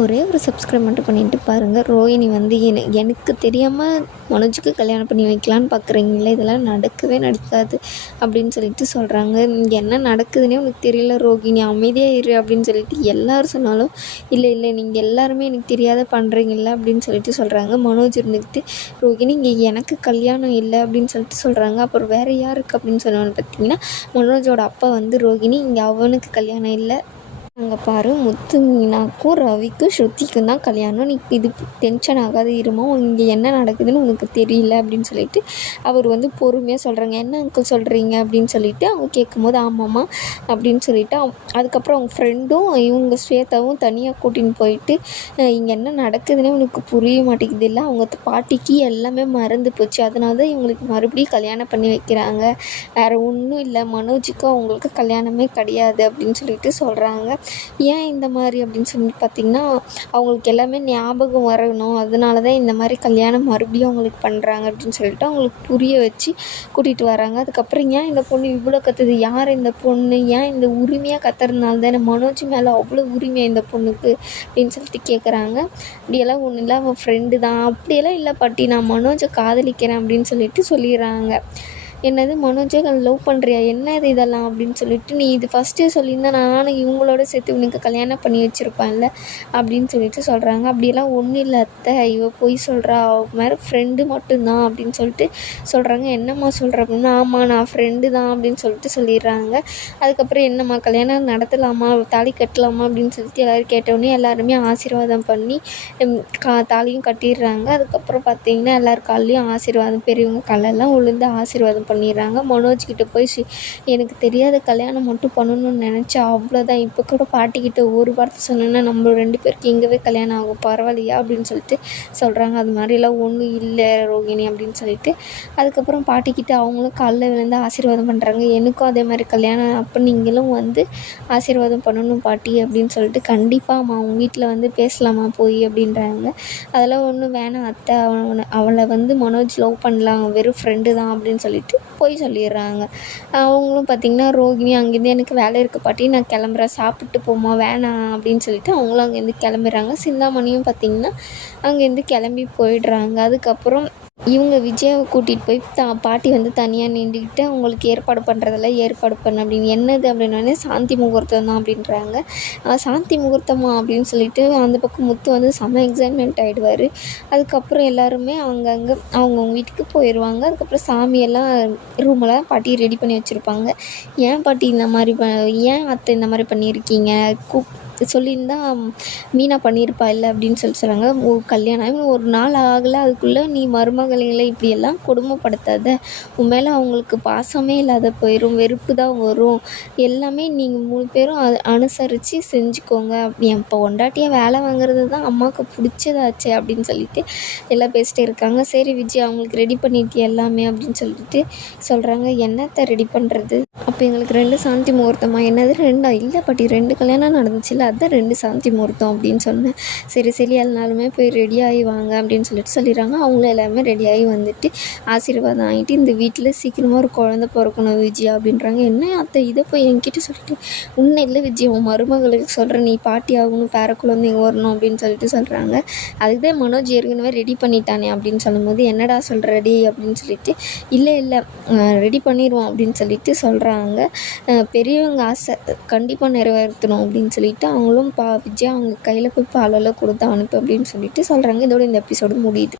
ஒரே ஒரு சப்ஸ்கிரைப் மட்டும் பண்ணிட்டு பாருங்கள். ரோஹிணி வந்து எனக்கு தெரியாமல் மனோஜுக்கு கல்யாணம் பண்ணி வைக்கலான்னு பார்க்குறீங்களே, இதெல்லாம் நடக்கவே நடக்காது அப்படின்னு சொல்லிட்டு சொல்கிறாங்க. என்ன நடக்குதுன்னே உனக்கு தெரியல ரோஹிணி, அமைதியாக இரு அப்படின்னு சொல்லிட்டு எல்லோரும் சொன்னாலும், இல்லை இல்லை நீங்கள் எல்லாருமே எனக்கு தெரியாத பண்ணுறீங்கள அப்படின்னு சொல்லிட்டு சொல்கிறாங்க. மனோஜ் இருந்துக்கிட்டு, ரோஹிணி இங்கே எனக்கு கல்யாணம் இல்லை அப்படின்னு சொல்லிட்டு சொல்கிறாங்க. அப்புறம் வேறு யாருக்கு அப்படின்னு சொன்னோன்னு பார்த்தீங்கன்னா, மனோஜோட அப்பா வந்து, ரோஹிணி இங்கே அவனுக்கு கல்யாணம் இல்லை, அங்கே பாரு முத்து மீனாக்கும் ரவிக்கும் ஸ்ருதிக்கும் தான் கல்யாணம், நீ இது டென்ஷன் ஆகாது இருமா, இங்கே என்ன நடக்குதுன்னு உனக்கு தெரியல அப்படின்னு சொல்லிட்டு அவர் வந்து பொறுமையாக சொல்கிறாங்க. என்ன அங்கிள் சொல்கிறீங்க அப்படின்னு சொல்லிட்டு அவங்க கேட்கும்போது, ஆமாம்மா அப்படின்னு சொல்லிட்டு அதுக்கப்புறம் அவங்க ஃப்ரெண்டும் இவங்க ஸ்வேதாவும் தனியாக கூட்டின்னு போயிட்டு, இங்கே என்ன நடக்குதுன்னு உனக்கு புரிய மாட்டேங்குது இல்லை, அவங்க பாட்டிக்கு எல்லாமே மறந்து போச்சு, அதனால தான் இவங்களுக்கு மறுபடியும் கல்யாணம் பண்ணி வைக்கிறாங்க, வேறு ஒன்றும் இல்லை, மனோஜுக்கும் அவங்களுக்கு கல்யாணமே கிடையாது அப்படின்னு சொல்லிட்டு சொல்கிறாங்க. ஏன் இந்த மாதிரி அப்படின்னு சொல்லிட்டு பார்த்திங்கன்னா, அவங்களுக்கு எல்லாமே ஞாபகம் வரணும், அதனால தான் இந்த மாதிரி கல்யாணம் மறுபடியும் அவங்களுக்கு பண்ணுறாங்க அப்படின்னு சொல்லிட்டு அவங்களுக்கு புரிய வச்சு கூட்டிகிட்டு வராங்க. அதுக்கப்புறம் ஏன் இந்த பொண்ணு இவ்வளோ கத்துது, யார் இந்த பொண்ணு, ஏன் இந்த உரிமையாக கத்துறதுனால தானே, மனோஜ் மேலே அவ்வளோ உரிமையாக இந்த பொண்ணுக்கு அப்படின்னு சொல்லிட்டு கேட்குறாங்க. அப்படியெல்லாம் ஒன்றும் இல்லை, அவன் ஃப்ரெண்டு தான், அப்படியெல்லாம் இல்லை பாட்டி, நான் மனோஜை காதலிக்கிறேன் அப்படின்னு சொல்லிட்டு சொல்லிடுறாங்க. என்னது மனோஜை லவ் பண்ணுறியா, என்னது இதெல்லாம் அப்படின்னு சொல்லிட்டு, நீ இது ஃபஸ்ட்டே சொல்லியிருந்தா நானும் இவங்களோட சேர்த்து உனக்கு கல்யாணம் பண்ணி வச்சுருப்பேன்ல அப்படின்னு சொல்லிட்டு சொல்கிறாங்க. அப்படியெல்லாம் ஒன்றும் இல்லை அத்தை, இவ போய் சொல்கிறா, அவ மாதிரி ஃப்ரெண்டு மட்டும்தான் அப்படின்னு சொல்லிட்டு சொல்கிறாங்க. என்னம்மா சொல்கிற அப்படின்னா, ஆமாம் நான் ஃப்ரெண்டு தான் அப்படின்னு சொல்லிட்டு சொல்லிடுறாங்க. அதுக்கப்புறம் என்னம்மா கல்யாணம் நடத்தலாமா, தாலி கட்டலாமா அப்படின்னு சொல்லிட்டு எல்லோரும் கேட்டோடனே எல்லாருமே ஆசீர்வாதம் பண்ணி தாலியும் கட்டிடுறாங்க. அதுக்கப்புறம் பார்த்திங்கன்னா எல்லார் காலையும் ஆசீர்வாதம், பெரியவங்க காலெல்லாம் உளுந்து ஆசீர்வாதம் பண்ணிடுறாங்க. மனோஜ்கிட்ட போய் எனக்கு தெரியாத கல்யாணம் மட்டும் பண்ணணும்னு நினச்சா அவ்வளோதான், இப்போ கூட பாட்டிக்கிட்ட ஒரு வார்த்தை சொன்னேன்னா நம்ம 2 பேருக்கு இங்கேவே கல்யாணம் ஆகும், பரவாயில்லையா அப்படின்னு சொல்லிட்டு சொல்கிறாங்க. அது மாதிரிலாம் ஒன்றும் இல்லை ரோஹிணி அப்படின்னு சொல்லிட்டு அதுக்கப்புறம் பாட்டிக்கிட்ட அவங்களும் காலைல விழுந்து ஆசீர்வாதம் பண்ணுறாங்க. எனக்கும் அதே மாதிரி கல்யாணம் அப்போ நீங்களும் வந்து ஆசீர்வாதம் பண்ணணும் பாட்டி அப்படின்னு சொல்லிட்டு, கண்டிப்பாக அவங்க வீட்டில் வந்து பேசலாமா போய் அப்படின்றாங்க. அதெல்லாம் ஒன்றும் வேணாம் அத்தை, அவளை வந்து மனோஜ் லவ் பண்ணலாம், வெறும் ஃப்ரெண்டு தான் அப்படின்னு சொல்லிட்டு போய் சொல்லிடுறாங்க. அவங்களும் பார்த்திங்கன்னா, ரோஹிணி அங்கேருந்து எனக்கு வேலை இருக்குது பாட்டி, நான் கிளம்புறேன், சாப்பிட்டு போமா, வேணாம் அப்படின்னு சொல்லிட்டு அவங்களும் அங்கேருந்து கிளம்பிடுறாங்க. சிந்தாமணியும் பார்த்திங்கன்னா அங்கேருந்து கிளம்பி போயிடுறாங்க. அதுக்கப்புறம் இவங்க விஜயாவை கூட்டிகிட்டு போய் பாட்டி வந்து தனியாக நின்றுக்கிட்டு அவங்களுக்கு ஏற்பாடு பண்ணுறதெல்லாம் ஏற்பாடு பண்ண அப்படின்னு, என்னது அப்படின்னோடனே சாந்தி முகூர்த்தம் தான் அப்படின்றாங்க. சாந்தி முகூர்த்தமா அப்படின்னு சொல்லிட்டு அந்த பக்கம் முத்து வந்து செம்ம எக்ஸைட்மெண்ட் ஆகிடுவார். அதுக்கப்புறம் எல்லாருமே அவங்கவுங்க அவங்கவுங்க வீட்டுக்கு போயிடுவாங்க. அதுக்கப்புறம் சாமியெல்லாம் ரூமெல்லாம் பாட்டி ரெடி பண்ணி வச்சுருப்பாங்க. ஏன் பாட்டி இந்த மாதிரி ஏன் அத்தை இந்த மாதிரி பண்ணியிருக்கீங்க, சொல்லியிருந்தா மீனா பண்ணியிருப்பா இல்லை அப்படின்னு சொல்கிறாங்க. கல்யாணம் ஒரு நாள் ஆகலை, அதுக்குள்ளே நீ மருமகளை இப்படியெல்லாம் கொடுமைப்படுத்தாத, உன் மேலே அவங்களுக்கு பாசமே இல்லாத போயிடும், வெறுப்பு தான் வரும், எல்லாமே நீங்கள் 3 பேரும் அனுசரித்து செஞ்சுக்கோங்க, அப்படி என் பொண்டாட்டியாக வேலை வாங்குறது தான் அம்மாவுக்கு பிடிச்சதாச்சே அப்படின்னு சொல்லிட்டு எல்லாம் பேசிட்டே இருக்காங்க. சரி விஜய் அவங்களுக்கு ரெடி பண்ணிட்டு எல்லாமே அப்படின்னு சொல்லிட்டு சொல்கிறாங்க. என்னத்தை ரெடி பண்ணுறது, அப்போ எங்களுக்கு 2 சாந்தி முகூர்த்தமாக, என்னது 2 இல்லை பாட்டி 2 கல்யாணம் நடந்துச்சுல்ல, அதுதான் 2 சாந்தி முகூர்த்தம் அப்படின்னு சொன்னேன். சரி சரி எல்லாருமே போய் ரெடியாகி வாங்க அப்படின்னு சொல்லிட்டு சொல்லிடுறாங்க. அவங்களும் எல்லாருமே ரெடியாகி வந்துட்டு ஆசீர்வாதம் ஆகிட்டு, இந்த வீட்டில் சீக்கிரமாக ஒரு குழந்தை பிறக்கணும் விஜயா அப்படின்றாங்க. என்ன அத்தை இதை போய் என்கிட்ட சொல்லிட்டு, உன்னை இல்லை விஜய் உன் மருமகளுக்கு சொல்கிறேன், நீ பாட்டி ஆகணும், பேர குழந்தைங்க வரணும் அப்படின்னு சொல்லிட்டு சொல்கிறாங்க. அதுக்கு தான் மனோஜ் ஏற்கனவே ரெடி பண்ணிட்டானே அப்படின்னு சொல்லும்போது, என்னடா சொல்கிற ரெடி அப்படின்னு சொல்லிட்டு, இல்லை இல்லை ரெடி பண்ணிடுவோம் அப்படின்னு சொல்லிட்டு சொல்கிறாங்க. பெரியவங்க ஆசை கண்டிப்பாக நிறைவேற்றணும் அப்படின்னு சொல்லிட்டு அவங்களும் விஜயா அவங்க கையில் போய் பாலெல்லாம் கொடுத்து அனுப்பு அப்படின்னு சொல்லிட்டு சொல்கிறாங்க. இதோட இந்த எபிசோடு முடியுது.